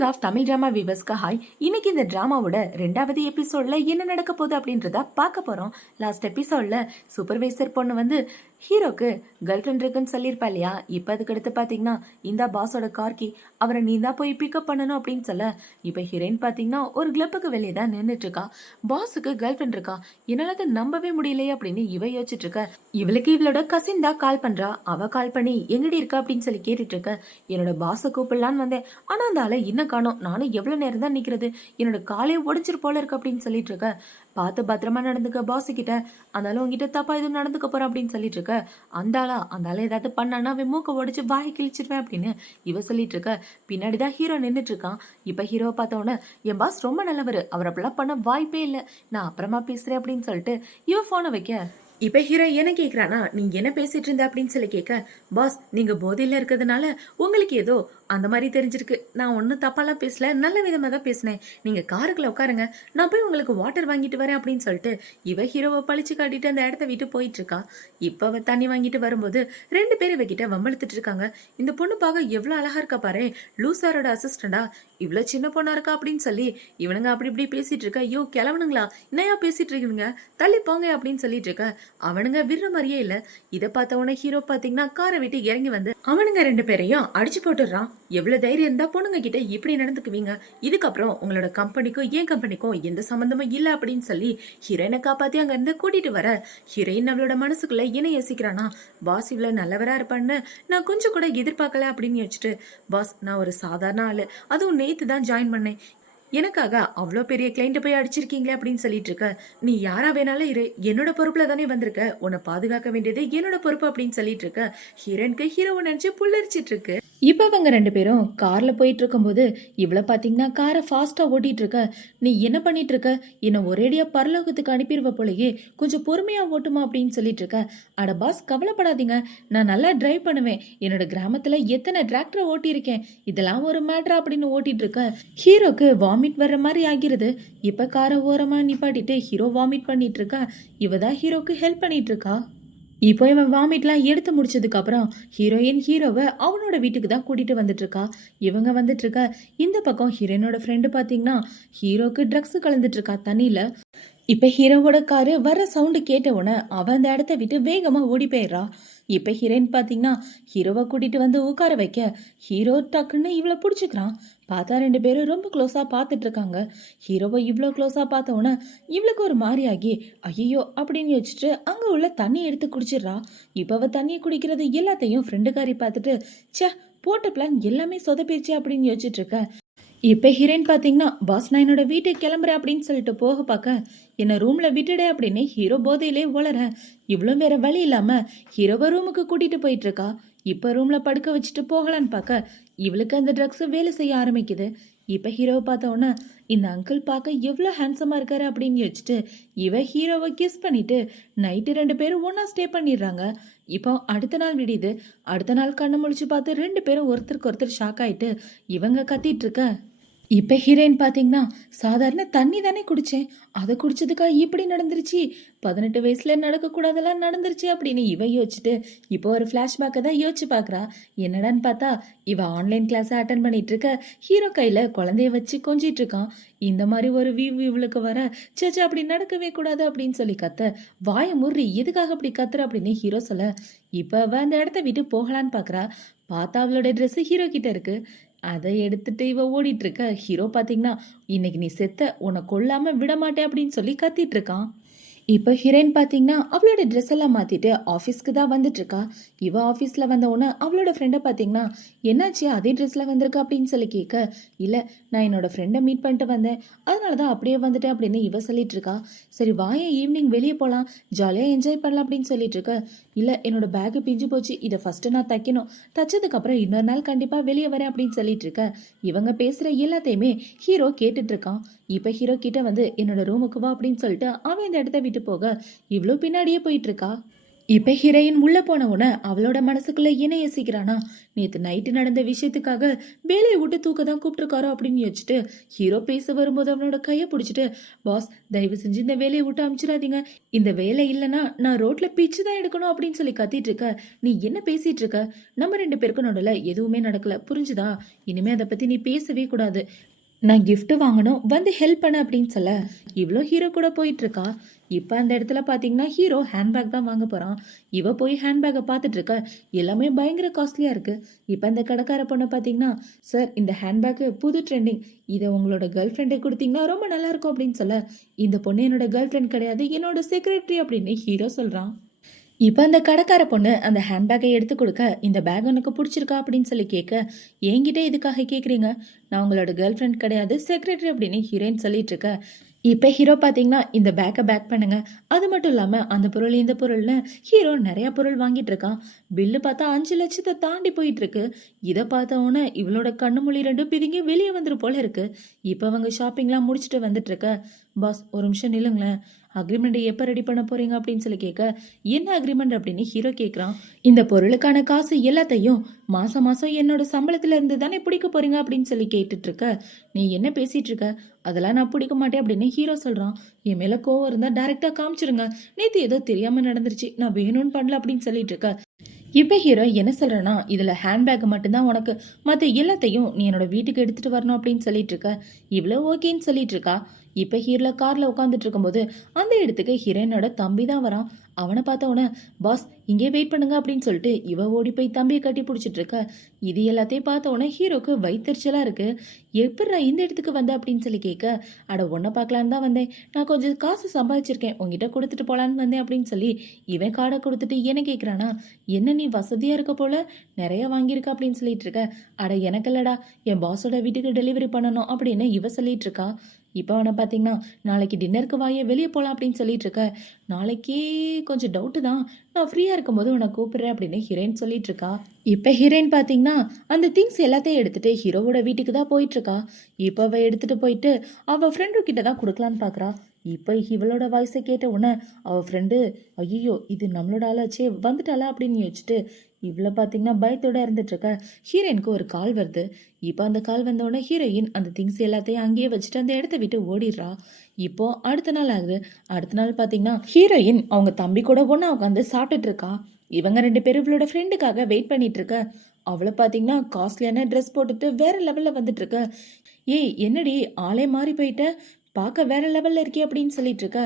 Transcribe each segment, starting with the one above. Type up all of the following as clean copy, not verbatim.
King of Tamil drama விவர்ஸ்க்கு hi. இன்னைக்கு இந்த டிராமாவோட 2வது எபிசோட்ல என்ன நடக்க போகுது அப்படின்றத பார்க்க போறோம். லாஸ்ட் எபிசோட்ல சூப்பர்வைசர் பொண்ணு வந்து ஹீரோக்கு கேர்ள் ஃப்ரெண்ட் இருக்குன்னு சொல்லியிருப்பா இல்லையா. இப்போ அதுக்கு அடுத்து பார்த்தீங்கன்னா இந்த பாஸோட கார்கி அவரை நீ தான் போய் பிக்கப் பண்ணணும் அப்படின்னு சொல்ல, இப்போ ஹீரோயின் பார்த்தீங்கன்னா ஒரு கிளப்புக்கு வெளியே தான் நின்றுட்டு இருக்கா. பாஸுக்கு கேர்ள் ஃப்ரெண்ட் இருக்கா, என்னால அதை நம்பவே முடியலையே அப்படின்னு இவ யோசிச்சுட்டு இருக்க. இவளுக்கு இவளோட கசின் தான் கால் பண்றா. அவ கால் பண்ணி எங்கடி இருக்கா அப்படின்னு சொல்லி கேட்டுட்டு இருக்க. என்னோட பாஸை கூப்பிடலான்னு வந்தேன், ஆனா அந்த ஆளை இன்னும் காணோம், நானும் எவ்வளவு நேரம் தான் நிக்கிறது, என்னோட காலையை உடைச்சிட்டு போல இருக்கு அப்படின்னு சொல்லிட்டு இருக்க. பார்த்து பத்திரமா நடந்துக்க பாஸ் கிட்ட, அந்த உங்ககிட்ட தப்பா எதுவும் நடந்துக்க போற அப்படின்னு சொல்லிட்டு இருக்க. அந்த ஆளா ஏதாவது பண்ணானா அவன் மூக்க உடைச்சு வாயை கிழிச்சிருவேன் அப்படின்னு இவ சொல்லிட்டு இருக்க. பின்னாடிதான் ஹீரோ நின்றுட்டு இருக்கான். இப்ப ஹீரோவை பார்த்தோன்னே என் பாஸ் ரொம்ப நல்லவர், அவர் அப்படிலாம் பண்ண வாய்ப்பே இல்லை, நான் அப்புறமா பேசுறேன் அப்படின்னு சொல்லிட்டு இவ போனை வைக்க. இப்ப ஹீரோ என்ன கேக்குறானா, நீங்க என்ன பேசிட்டு இருந்த அப்படின்னு சொல்லி கேட்க, பாஸ் நீங்க போதையில இருக்கிறதுனால உங்களுக்கு ஏதோ அந்த மாதிரி தெரிஞ்சிருக்கு, நான் ஒன்னும் தப்பாலாம் பேசல, நல்ல விதமா தான் பேசினேன், நீங்க காருக்குள்ள உட்காருங்க, நான் போய் உங்களுக்கு வாட்டர் வாங்கிட்டு வரேன் அப்படின்னு சொல்லிட்டு இவ ஹீரோவை பழிச்சு காட்டிட்டு அந்த இடத்த விட்டு போயிட்டு இருக்கா. இப்ப அவ தண்ணி வாங்கிட்டு வரும்போது 2 பேர் இவகிட்ட வம்பழுத்துட்டு இருக்காங்க. இந்த பொண்ணு பார்க்க எவ்வளவு அழகா இருக்கா பாரு, லூசாரோட அசிஸ்டண்டா, இவ்வளவு சின்ன பொண்ணா இருக்கா அப்படின்னு சொல்லி இவனுங்க அப்படி இப்படி பேசிட்டு இருக்க. ஐயோ கிளவனுங்களா, என்னையா பேசிட்டு இருக்கீங்க, தள்ளி போங்க அப்படின்னு சொல்லிட்டு இருக்க. அவனுங்க விடுற மாதிரியே இல்ல. இதை பார்த்தவன ஹீரோ பாத்தீங்கன்னா காரை விட்டு இறங்கி வந்து அவனுங்க 2 பேரையும் அடிச்சு போட்டுறான். எவ்வளவு தைரியம் இருந்தா பொண்ணுங்க கிட்ட இப்படி நடந்துக்குவீங்க, இதுக்கப்புறம் உங்களோட கம்பெனிக்கும் என் கம்பெனிக்கும் எந்த சம்பந்தமும் இல்ல அப்படின்னு சொல்லி ஹீரோயினை காப்பாத்தி அங்க இருந்து கூட்டிட்டு வர. ஹீரோயின் அவளோட மனசுக்குள்ள என்ன யோசிக்கிறானா, பாஸ் இவ்வளவு நல்லவரா இருப்பான்னு நான் கொஞ்சம் கூட எதிர்பார்க்கல அப்படின்னு யோசிச்சுட்டு, பாஸ் நான் ஒரு சாதாரண ஆளு, அதுவும் நேத்து தான் ஜாயின் பண்ணேன், எனக்காக அவ்வளோ பெரிய கிளைண்ட் போய் அடிச்சிருக்கீங்களே அப்படின்னு சொல்லிட்டு இருக்க. நீ யாரா வேணாலும் இரு, என்னோட பொறுப்புல தானே வந்திருக்க, உன்னை பாதுகாக்க வேண்டியது என்னோட பொறுப்பு அப்படின்னு சொல்லிட்டு இருக்க. ஹீரோனுக்கு ஹீரோவை நினைச்சு புல்லரிச்சிட்டு இருக்கு. இப்ப அவங்க 2 பேரும் கார்ல போயிட்டு இருக்கும்போது இவ்வளவு பாத்தீங்கன்னா காரை ஃபாஸ்டா ஓட்டிட்டு இருக்க. நீ என்ன பண்ணிட்டு இருக்க, என்ன ஒரேடியா பரலோகத்துக்கு அனுப்பிடுவ போலயே, கொஞ்சம் பொறுமையா ஓட்டுமா அப்படின்னு சொல்லிட்டு இருக்க. அட பாஸ் கவலைப்படாதீங்க, நான் நல்லா டிரைவ் பண்ணுவேன், என்னோட கிராமத்துல எத்தனை டிராக்டரை ஓட்டி இருக்கேன், இதெல்லாம் ஒரு மேட்ரா அப்படின்னு ஓட்டிட்டு இருக்க. ஹீரோக்கு வாமிட் வர்ற மாதிரி ஆகிறது. இப்ப காரை ஓரமா நிப்பாட்டிட்டு ஹீரோ வாமிட் பண்ணிட்டு இருக்கா. இவதான் ஹீரோக்கு ஹெல்ப் பண்ணிட்டு இருக்கா. இப்போ இவன் வாமிட்லாம் எடுத்து முடிச்சதுக்கு அப்புறம் ஹீரோயின் ஹீரோவை அவனோட வீட்டுக்கு தான் கூட்டிட்டு வந்துட்டு இருக்கா. இவங்க வந்துட்டு இருக்க. இந்த பக்கம் ஹீரோயினோட ஃப்ரெண்டு பாத்தீங்கன்னா ஹீரோக்கு ட்ரக்ஸ் கலந்துட்டு இருக்கா தண்ணியில. இப்ப ஹீரோவோட காரு வர சவுண்டு கேட்ட உடனே அவன் அந்த இடத்த விட்டு வேகமா ஓடி போயிடுறா. இப்ப ஹீரோயின் பாத்தீங்கன்னா ஹீரோவை கூட்டிட்டு வந்து உட்கார வைக்க, ஹீரோ டக்குன்னு இவளை பிடிச்சிக்கிறான். பார்த்தா 2 பேரும் ரொம்ப க்ளோஸா பார்த்துட்டு இருக்காங்க. ஹீரோவை இவ்வளோ க்ளோஸா பார்த்த உடனே இவளுக்கு ஒரு மாதிரி ஆகி ஐயோ அப்படின்னு யோசிச்சுட்டு அங்க உள்ள தண்ணி எடுத்து குடிச்சிடுறா. இப்ப அவ தண்ணியை குடிக்கிறது எல்லாத்தையும் ஃப்ரெண்டுக்காரி பார்த்துட்டு, சே போட்ட பிளான் எல்லாமே சொதப்பிடுச்சு அப்படின்னு யோசிச்சுட்டு இருக்க. இப்ப ஹீரோயின் பாத்தீங்கன்னா பாஸ் நான் என்னோட வீட்டுக்கு கிளம்புறேன் அப்படின்னு சொல்லிட்டு போக பார்க்க, என்ன ரூம்ல விட்டுடு அப்படின்னு ஹீரோ போதையிலே உளற. இவ்வளவு வேற வழி இல்லாம ஹீரோவை ரூமுக்கு கூட்டிட்டு போயிட்டு இருக்கா. இப்ப ரூம்ல படுக்க வச்சுட்டு போகலான்னு பார்க்க இவளுக்கு அந்த ட்ரக்ஸ் வேலை செய்ய ஆரம்பிக்குது. இப்ப ஹீரோவை பார்த்த உடனே இந்த அங்கிள் பார்க்க எவ்வளவு ஹேண்ட்ஸமா இருக்காரு அப்படின்னு யோசிச்சுட்டு இவ ஹீரோவை கிஸ் பண்ணிட்டு நைட்டு 2 பேரும் ஒன்னா ஸ்டே பண்ணிடுறாங்க. இப்போ அடுத்த நாள் விடியுது. அடுத்த நாள் கண்ணை முழிச்சு பார்த்து 2 பேரும் ஒருத்தருக்கு ஒருத்தர் ஷாக் ஆயிட்டு இவங்க கத்திட்டு இருக்க. இப்ப ஹீரோயின் பாத்தீங்கன்னா சாதாரண தண்ணி தானே குடிச்சேன், அதை குடிச்சதுக்கா இப்படி நடந்துருச்சு, 18 வயசுல நடக்க கூடாதெல்லாம் நடந்துருச்சு அப்படின்னு இவ யோசிச்சுட்டு இப்போ ஒரு பிளாஷ்பேக்கை தான் யோசிச்சு பாக்குறா. என்னடான்னு பார்த்தா இவ ஆன்லைன் கிளாஸ் அட்டன் பண்ணிட்டு இருக்க. ஹீரோ கையில குழந்தைய வச்சு கொஞ்சிட்டு இருக்கான். இந்த மாதிரி ஒரு வியூ இவளுக்கு வர, சேச்சா அப்படி நடக்கவே கூடாது அப்படின்னு சொல்லி கத்த. வாய முறி எதுக்காக அப்படி கத்துற அப்படின்னு ஹீரோ சொல்ல, இப்ப அவ அந்த இடத்த விட்டு போகலான்னு பாக்குறா. பார்த்தா அவளோட ட்ரெஸ் ஹீரோ கிட்ட இருக்கு. அதை எடுத்துட்டு இவ ஓடிட்டு இருக்க. ஹீரோ பாத்தீங்கன்னா இன்னைக்கு நீ செத்த, உன்னை கொல்லாம விட மாட்டேன் அப்படின்னு சொல்லி கத்திட்டு இருக்கான். இப்போ ஹீரோயின் பாத்தீங்கன்னா அவளோட ட்ரெஸ் எல்லாம் மாத்திட்டு ஆஃபீஸ்க்கு தான் வந்துட்டு இருக்கா. இவ ஆஃபீஸ்ல வந்த உடனே அவளோட ஃப்ரெண்டை பாத்தீங்கன்னா என்னாச்சு அதே ட்ரெஸ்ல வந்திருக்கா அப்படின்னு சொல்லி கேட்க, இல்ல நான் என்னோட ஃப்ரெண்டை மீட் பண்ணிட்டு வந்தேன், அதனாலதான் அப்படியே வந்துட்டேன் அப்படின்னு இவ சொல்லிட்டு இருக்கா. சரி வாய ஈவினிங் வெளியே போலாம், ஜாலியா என்ஜாய் பண்ணலாம் அப்படின்னு சொல்லிட்டு இருக்க. இல்ல என்னோட பேக் பிஞ்சு போச்சு, இதை ஃபர்ஸ்ட் நான் தைக்கணும், தச்சதுக்கு அப்புறம் இன்னொரு நாள் கண்டிப்பா வெளியே வரேன் அப்படின்னு சொல்லிட்டு இருக்க. இவங்க பேசுற எல்லாத்தையுமே ஹீரோ கேட்டுட்டு இருக்கான். இப்ப ஹீரோ கிட்ட வந்து என்னோட ரூமுக்கு வா அப்படின்னு சொல்லிட்டு அவன் இந்த இடத்த விட்டு போக இவ்வளவு பின்னாடியே போயிட்டு இருக்கா. இப்ப ஹீரோயின் உள்ள போன உடனே அவளோட மனசுக்குள்ள என்ன யோசிக்கிறானா, நேத்து நைட்டு நடந்த விஷயத்துக்காக வேலையை விட்டு தூக்க தான் கூப்பிட்டுருக்காரோ அப்படின்னு யோசிச்சுட்டு ஹீரோ பேச வரும்போது அவனோட கையை பிடிச்சிட்டு, பாஸ் தயவு செஞ்சு இந்த வேலையை விட்டு அமிச்சிடாதீங்க, இந்த வேலை இல்லைன்னா நான் ரோட்ல பிச்சு தான் எடுக்கணும் அப்படின்னு சொல்லி கத்திட்டு இருக்க. நீ என்ன பேசிட்டு இருக்க? நம்ம ரெண்டு பேருக்கும் நடுவில் எதுவுமே நடக்கல, புரிஞ்சுதா? இனிமே அதை பத்தி நீ பேசவே கூடாது. நான் gift வாங்கணும் வந்து ஹெல்ப் பண்ண அப்படின்னு சொல்ல இவ்வளோ ஹீரோ கூட போயிட்டு இருக்கா. இப்போ அந்த இடத்துல பார்த்தீங்கன்னா ஹீரோ ஹேண்ட்பேக் தான் வாங்க போகிறான். இவ போய் ஹேண்ட்பேக்கை பார்த்துட்டு இருக்க. எல்லாமே பயங்கர காஸ்ட்லியாக இருக்குது. இப்போ அந்த கடைக்கார பொண்ணை பார்த்தீங்கன்னா, சார் இந்த ஹேண்ட்பேக்கு புது ட்ரெண்டிங், இதை உங்களோட கேர்ள் ஃப்ரெண்டை கொடுத்தீங்கன்னா ரொம்ப நல்லா இருக்கும் அப்படின்னு சொல்ல, இந்த பொண்ணு என்னோட கேர்ள் ஃப்ரெண்ட் கிடையாது, என்னோட செக்ரட்டரி அப்படின்னு ஹீரோ சொல்கிறான். இப்போ அந்த கடைக்கார பொண்ணு அந்த ஹேண்ட்பேக்கை எடுத்து கொடுக்க, இந்த பேக் உனக்கு பிடிச்சிருக்கா அப்படின்னு சொல்லி கேட்க, என்கிட்ட எதுக்காக கேட்குறீங்க, நான் உங்களோட கேர்ள் ஃப்ரெண்ட் கிடையாது செக்ரட்டரி அப்படின்னு ஹீரோயின் சொல்லிட்டு இருக்க. இப்போ ஹீரோ பார்த்தீங்கன்னா இந்த பேக்கை பேக் பண்ணுங்க, அது மட்டும் இல்லாமல் அந்த பொருள் இந்த பொருள்னு ஹீரோ நிறையா பொருள் வாங்கிட்டு இருக்கான். பில்லு பார்த்தா 5 லட்சத்தை தாண்டி போயிட்டு இருக்கு. இதை பார்த்தவொன்னே இவளோட கண்ணு மொழி ரெண்டும் பிதுங்கி வெளியே வந்துரு போல இருக்கு. இப்போ அவங்க ஷாப்பிங்லாம் முடிச்சுட்டு வந்துட்டு இருக்க. பாஸ் ஒரு நிமிஷம் நில்லுங்களேன், அக்ரிமெண்ட் எப்போ ரெடி பண்ண போறீங்க அப்படின்னு சொல்லி கேட்க, என்ன அக்ரிமெண்ட் அப்படின்னு ஹீரோ கேட்குறான். இந்த பொருளுக்கான காசு எல்லாத்தையும் மாசம் மாசம் என்னோட சம்பளத்துல இருந்து தானே பிடிக்க போறீங்க அப்படின்னு சொல்லி கேட்டுட்டு இருக்க. நீ என்ன பேசிட்டு இருக்க, அதெல்லாம் நான் பிடிக்க மாட்டேன் அப்படின்னு ஹீரோ சொல்றான். என் மேல கோவம் இருந்தா டைரக்டா காமிச்சிருங்க, நேத்து ஏதோ தெரியாம நடந்துருச்சு, நான் வேணும்னு பண்ணல அப்படின்னு சொல்லிட்டு இருக்க. இப்போ ஹீரோ என்ன சொல்கிறேன்னா, இதில் ஹேண்ட்பேக் மட்டும்தான் உனக்கு, மற்ற எல்லாத்தையும் நீ என்னோட வீட்டுக்கு எடுத்துகிட்டு வரணும் அப்படின்னு சொல்லிட்டு இருக்க. இவ்வளோ ஓகேன்னு சொல்லிட்டு இருக்கா. இப்போ ஹீரோல காரில் உட்காந்துட்டு இருக்கும்போது அந்த இடத்துக்கு ஹீரோயினோட தம்பி தான் வரான். அவனை பார்த்தவொன்னே, பாஸ் இங்கே வெயிட் பண்ணுங்க அப்படின்னு சொல்லிட்டு இவ ஓடி போய் தம்பியை கட்டி பிடிச்சிட்டு இருக்க. இது எல்லாத்தையும் பார்த்தவொன்னே ஹீரோக்கு வயிற்றுச்சலாக இருக்கு. எப்படிடா இந்த இடத்துக்கு வந்த அப்படின்னு சொல்லி கேட்க, அட ஒன்றை பார்க்கலான்னு தான் வந்தேன், நான் கொஞ்சம் காசு சம்பாதிச்சிருக்கேன், உங்ககிட்ட கொடுத்துட்டு போகலான்னு வந்தேன் அப்படின்னு சொல்லி இவன் கார்டை கொடுத்துட்டு என்ன கேட்குறானா, என்ன நீ வசதியாக இருக்க போல நிறைய வாங்கியிருக்க அப்படின்னு சொல்லிட்டு இருக்க. அட எனக்கு இல்லடா, என் பாஸோட வீட்டுக்கு டெலிவரி பண்ணணும் அப்படின்னு இவ சொல்லிட்டு இருக்கா. இப்போ அவனை பார்த்தீங்கன்னா, நாளைக்கு டின்னருக்கு வாயே வெளியே போகலாம் அப்படின்னு சொல்லிட்டு இருக்க. நாளைக்கே கொஞ்சம் டவுட்டு தான், நான் ஃப்ரீயாக இருக்கும்போது உன்னை கூப்பிடுறேன் அப்படின்னு ஹீரோயின் சொல்லிட்டு இருக்கா. இப்போ ஹீரோயின் பார்த்தீங்கன்னா அந்த திங்ஸ் எல்லாத்தையும் எடுத்துட்டு ஹீரோவோட வீட்டுக்கு தான் போயிட்டு இருக்கா. இப்போ அவள் எடுத்துட்டு போயிட்டு அவள் ஃப்ரெண்டு கிட்ட தான் கொடுக்கலான்னு பார்க்குறா. இப்போ இவளோட வாய்ஸை கேட்ட உடனே அவள் ஃப்ரெண்டு, ஐயோ இது நம்மளோட ஆளாச்சே வந்துட்டாளா அப்படின்னு யோசிச்சுட்டு இவ்வளோ பார்த்தீங்கன்னா பயத்தோட இருந்துட்டு இருக்க. ஹீரோயினுக்கு ஒரு கால் வருது. இப்போ அந்த கால் வந்தோடனே ஹீரோயின் அந்த திங்ஸ் எல்லாத்தையும் அங்கேயே வச்சுட்டு அந்த இடத்த விட்டு ஓடிடுறா. இப்போ அடுத்த நாள் ஆகுது. அடுத்த நாள் பார்த்தீங்கன்னா ஹீரோயின் அவங்க தம்பி கூட ஒன்றா உட்காந்து சாப்பிட்டுட்டு இருக்கா. இவங்க ரெண்டு பேரும் இவளோட ஃப்ரெண்டுக்காக வெயிட் பண்ணிட்டு இருக்க. அவளை பார்த்தீங்கன்னா காஸ்ட்லியான ட்ரெஸ் போட்டுட்டு வேற லெவலில் வந்துட்டு இருக்க. ஏய் என்னடி ஆளே மாறி போயிட்ட, பார்க்க வேற லெவலில் இருக்கே அப்படின்னு சொல்லிட்டு இருக்க.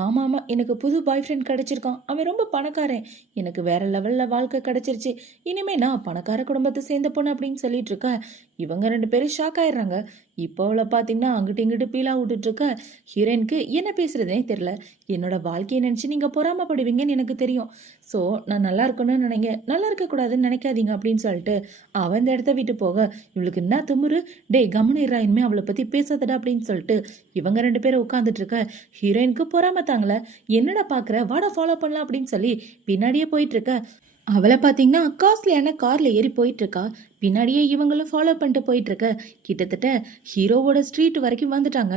ஆமாம் ஆமாம், எனக்கு புது பாய் ஃப்ரெண்ட் கிடச்சிருக்கான், அவன் ரொம்ப பணக்காரன், எனக்கு வேற லெவலில் வாழ்க்கை கிடச்சிருச்சு, இனிமே நான் பணக்கார குடும்பத்தை சேர்ந்த பொண்ணு அப்படின்னு சொல்லிட்டு இருக்க. இவங்க ரெண்டு பேரும் ஷாக் ஆயிடுறாங்க. இப்போ அவளை பார்த்தீங்கன்னா அங்கிட்டு இங்கிட்டு பீலா விட்டுட்டு இருக்க. ஹீரோயினுக்கு என்ன பேசுறதுனே தெரியல. என்னோட வாழ்க்கையை நினச்சி நீங்கள் பொறாமப்படுவீங்கன்னு எனக்கு தெரியும். ஸோ நான் நல்லா இருக்கணும்னு நினைங்க, நல்லா இருக்கக்கூடாதுன்னு நினைக்காதீங்க அப்படின்னு சொல்லிட்டு அவன் இந்த இடத்த விட்டு போக, இவளுக்கு என்ன திமுரு, டே கவனிடுறா, இனிமே அவளை பற்றி பேசாதடா அப்படின்னு சொல்லிட்டு இவங்க ரெண்டு பேரும் உட்காந்துட்டு இருக்க. ஹீரோயினுக்கு பொறாம தாங்கள, என்னடா பார்க்குற, வாடா ஃபாலோ பண்ணலாம் அப்படின்னு சொல்லி பின்னாடியே போயிட்டு இருக்க. அவளை பார்த்தீங்கன்னா காஸ்ட்லியான காரில் ஏறி போயிட்டு இருக்கா. பின்னாடியே இவங்களும் ஃபாலோ பண்ணிட்டு போயிட்டு இருக்க. கிட்டத்தட்ட ஹீரோவோட ஸ்ட்ரீட் வரைக்கும் வந்துட்டாங்க.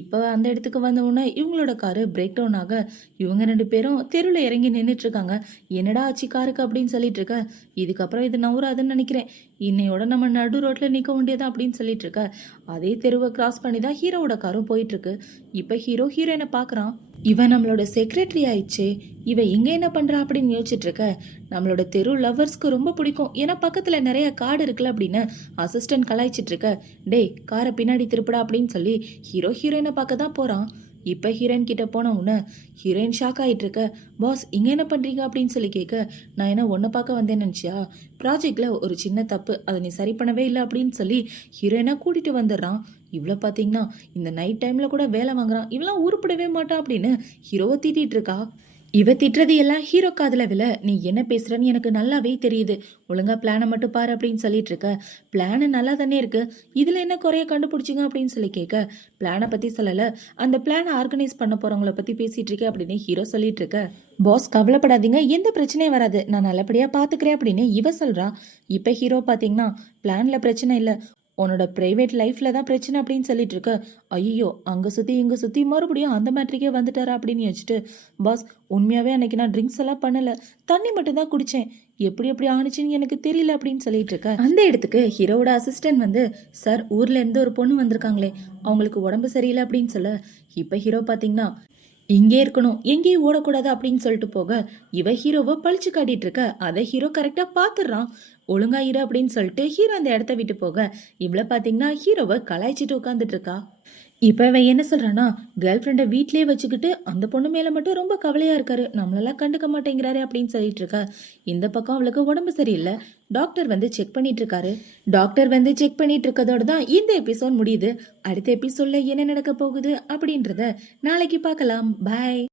இப்போ அந்த இடத்துக்கு வந்தவுடனே இவங்களோட காரு பிரேக் டவுன் ஆக இவங்க ரெண்டு பேரும் தெருவில் இறங்கி நின்றுட்டு இருக்காங்க. என்னடா ஆச்சு காருக்கு அப்படின்னு சொல்லிட்டு இருக்க. இதுக்கப்புறம் இது நவுறாதுன்னு நினைக்கிறேன், இன்னையோட நம்ம நடு ரோட்டில் நிற்க வேண்டியதா அப்படின்னு சொல்லிட்டு இருக்க. அதே தெருவை கிராஸ் பண்ணி தான் ஹீரோவோட காரும் போயிட்டு இருக்கு. இப்போ ஹீரோ ஹீரோயினை பார்க்குறான். இவன் நம்மளோட செக்ரட்டரி ஆயிடுச்சு, இவ எங்க என்ன பண்றா அப்படின்னு யோசிச்சுட்டு இருக்க. நம்மளோட தெரு லவ்வர்ஸ்க்கு ரொம்ப பிடிக்கும், ஏன்னா பக்கத்துல நிறைய காடு இருக்குல்ல அப்படின்னு அசிஸ்டன்ட் கலாய்ச்சிட்டு இருக்க. டே காரை பின்னாடி திருப்படா அப்படின்னு சொல்லி ஹீரோ ஹீரோயினை பார்க்க தான் போறான். இப்போ ஹீரோயின் கிட்ட போன உடனே ஹீரோயின் ஷாக் ஆகிட்டு இருக்க. பாஸ் இங்கே என்ன பண்ணுறீங்க அப்படின்னு சொல்லி கேட்க, நான் என்ன ஒன்றை பார்க்க வந்தேன்னு நினச்சியா, ப்ராஜெக்டில் ஒரு சின்ன தப்பு, அதை நீ சரி பண்ணவே இல்லை அப்படின்னு சொல்லி ஹீரோயினாக கூட்டிகிட்டு வந்துடுறான். இவ்வளோ பார்த்தீங்கன்னா இந்த நைட் டைமில் கூட வேலை வாங்குறான், இவெல்லாம் உருப்படவே மாட்டான் அப்படின்னு ஹீரோவை திட்டிகிட்டு இருக்கா. இவ திட்டுறது எல்லாம் ஹீரோ காதுல விழ, நீ என்ன பேசுறன்னு எனக்கு நல்லாவே தெரியுது, ஒழுங்கா பிளானை மட்டும் பாரு அப்படின்னு சொல்லிட்டு இருக்க. பிளானு நல்லா தானே இருக்கு, இதுல என்ன குறைய கண்டுபிடிச்சிங்க அப்படின்னு சொல்லி கேட்க. பிளானை பத்தி சொல்லல, அந்த பிளானை ஆர்கனைஸ் பண்ண போறவங்கள பத்தி பேசிட்டு இருக்க அப்படின்னு ஹீரோ சொல்லிட்டு இருக்க. பாஸ் கவலைப்படாதீங்க, எந்த பிரச்சனையும் வராது, நான் நல்லபடியா பாத்துக்கிறேன் அப்படின்னு இவ சொல்றா. இப்ப ஹீரோ பாத்தீங்கன்னா பிளான்ல பிரச்சனை இல்லை, உன்னோட ப்ரைவேட் லைஃப்பில் தான் பிரச்சனை அப்படின்னு சொல்லிட்டு இருக்க. ஐயோ அங்கே சுற்றி இங்கே சுற்றி மறுபடியும் அந்த மேட்ரிக்கே வந்துட்டாரா அப்படின்னு வச்சுட்டு, பாஸ் உண்மையாகவே அன்னைக்கு நான் ட்ரிங்க்ஸ் எல்லாம் பண்ணலை, தண்ணி மட்டும் தான் குடித்தேன், எப்படி எப்படி ஆணுச்சுன்னு எனக்கு தெரியல அப்படின்னு சொல்லிட்டு இருக்க. அந்த இடத்துக்கு ஹீரோவோட அசிஸ்டன்ட் வந்து, சார் ஊர்ல இருந்து ஒரு பொண்ணு வந்திருக்காங்களே, அவங்களுக்கு உடம்பு சரியில்லை அப்படின்னு சொல்ல, இப்போ ஹீரோ பார்த்தீங்கன்னா இங்கே இருக்கணும் எங்கேயும் ஓடக்கூடாது அப்படின்னு சொல்லிட்டு போக, இவ ஹீரோவை பழிச்சு காட்டிட்டு இருக்க. அதை ஹீரோ கரெக்டா பாத்துடுறான். ஒழுங்கா இரு அப்படின்னு சொல்லிட்டு ஹீரோ அந்த இடத்த விட்டு போக, இவ்வளோ பார்த்தீங்கன்னா ஹீரோவை கலாய்ச்சிட்டு உட்காந்துட்டு இருக்கா. இப்போ இவன் என்ன சொல்றானா, கேர்ள் ஃப்ரெண்டை வீட்லயே வச்சுக்கிட்டு அந்த பொண்ணு மேல மட்டும் ரொம்ப கவலையா இருக்காரு, நம்மளெல்லாம் கண்டுக்க மாட்டேங்கிறாரு அப்படின்னு சொல்லிட்டு இருக்கா. இந்த பக்கம் அவளுக்கு உடம்பு சரியில்லை, டாக்டர் வந்து செக் பண்ணிட்டு இருக்காரு. டாக்டர் வந்து செக் பண்ணிட்டு இருக்கதோட தான் இந்த எபிசோட் முடியுது. அடுத்த எபிசோட்ல என்ன நடக்க போகுது அப்படின்றத நாளைக்கு பார்க்கலாம். பாய்.